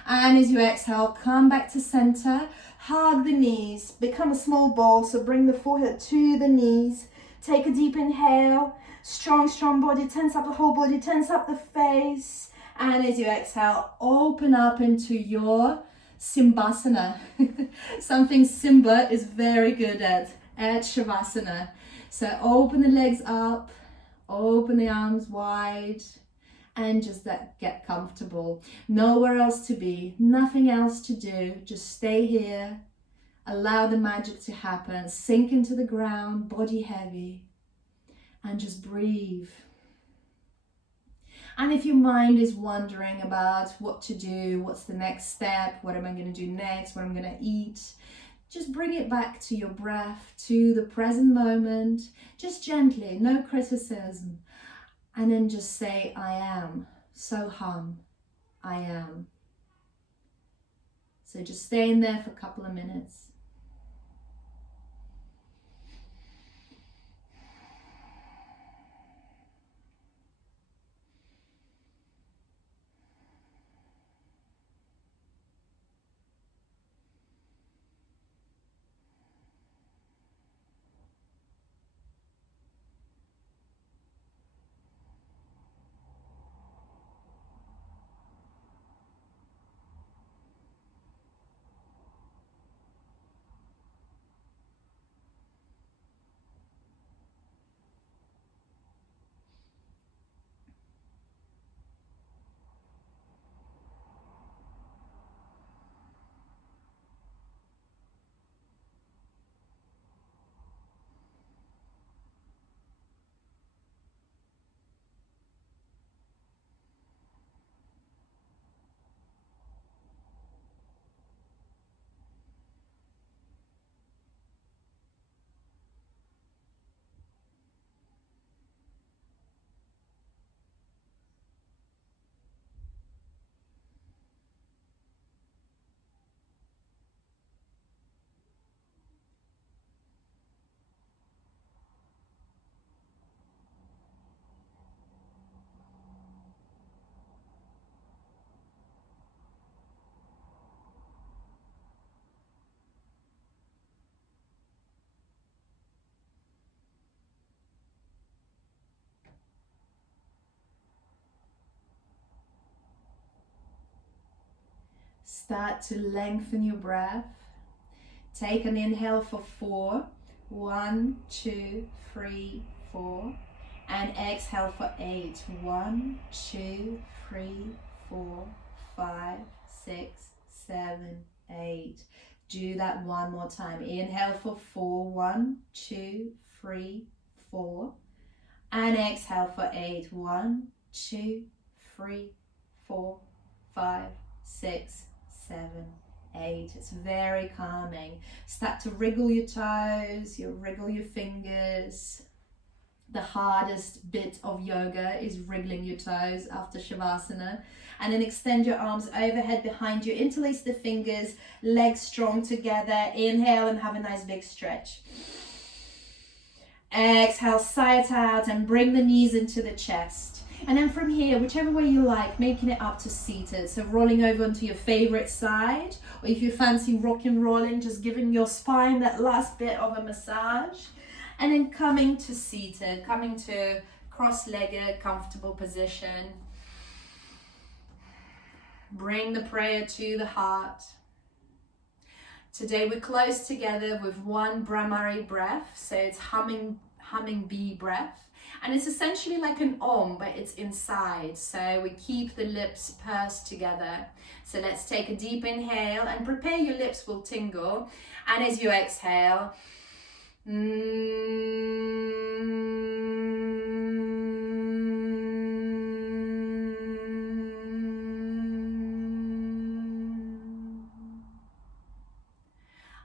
And as you exhale, come back to center. Hug the knees. Become a small ball. So bring the forehead to the knees. Take a deep inhale. Strong, strong body. Tense up the whole body. Tense up the face. And as you exhale, open up into your Simbasana. Something Simba is very good at Shavasana. So open the legs up. Open the arms wide. And just get comfortable. Nowhere else to be. Nothing else to do. Just stay here. Allow the magic to happen. Sink into the ground, body heavy. And just breathe. And if your mind is wondering about what to do, what's the next step, what am I going to do next, what I'm going to eat, just bring it back to your breath, to the present moment, just gently, no criticism. And then just say, I am. So hum, I am. So just stay in there for a couple of minutes. Start to lengthen your breath. Take an inhale for 4. 1, 2, 3, 4. And exhale for 8. 1, 2, 3, 4, 5, 6, 7, 8. Do that one more time. Inhale for 4. 1, 2, 3, 4. And exhale for 8. 1, 2, 3, 4, 5, 6, 7, 8. It's very calming. Start to wriggle your toes, you wriggle your fingers. The hardest bit of yoga is wriggling your toes after Shavasana. And then extend your arms overhead behind you, interlace the fingers, legs strong together. Inhale and have a nice big stretch. Exhale, sigh it out and bring the knees into the chest. And then from here, whichever way you like, making it up to seated. So rolling over onto your favorite side, or if you fancy rock and rolling, just giving your spine that last bit of a massage. And then coming to seated, coming to cross-legged, comfortable position. Bring the prayer to the heart. Today we close together with one Brahmari breath. So it's humming bee breath. And it's essentially like an Om, but it's inside. So we keep the lips pursed together. So let's take a deep inhale and prepare your lips will tingle. And as you exhale,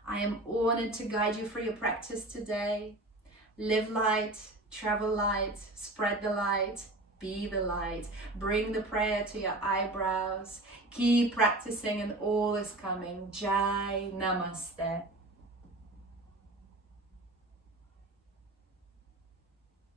I am honored to guide you through your practice today. Live light, travel light, spread the light, be the light. Bring the prayer to your eyebrows. Keep practicing and all is coming. Jai Namaste.